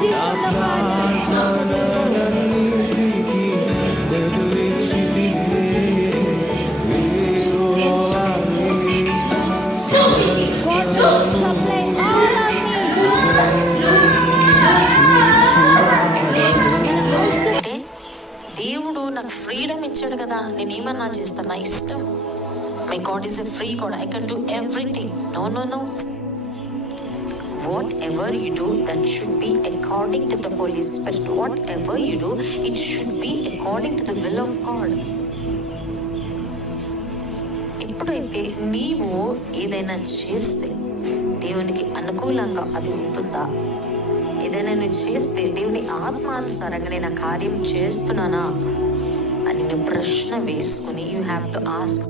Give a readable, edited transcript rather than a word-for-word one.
జీవితంలో కార్యం చేసే దేవుడు. God will supply all our needs. అంటే దేవుడు నాకు ఫ్రీడమ్ ఇచ్చాడు కదా, నేనేమన్నా చేస్తాను, నా ఇష్టం. My god is a free god, I can do everything. No no no, whatever you do, that should be according to the Holy Spirit. Whatever you do, it should be according to the will of God. ఎప్పుడైతే నీవు ఏదైనా చేస్తే దేవునికి అనుకూలంగా అది ఉంటుందా? ఏదైనా నువ్వు చేస్తే దేవుని ఆత్మానుసారంగా నేను ఆ కార్యం చేస్తున్నానా అని నువ్వు ప్రశ్న వేసుకుని యూ హ్యావ్ టు ఆస్క్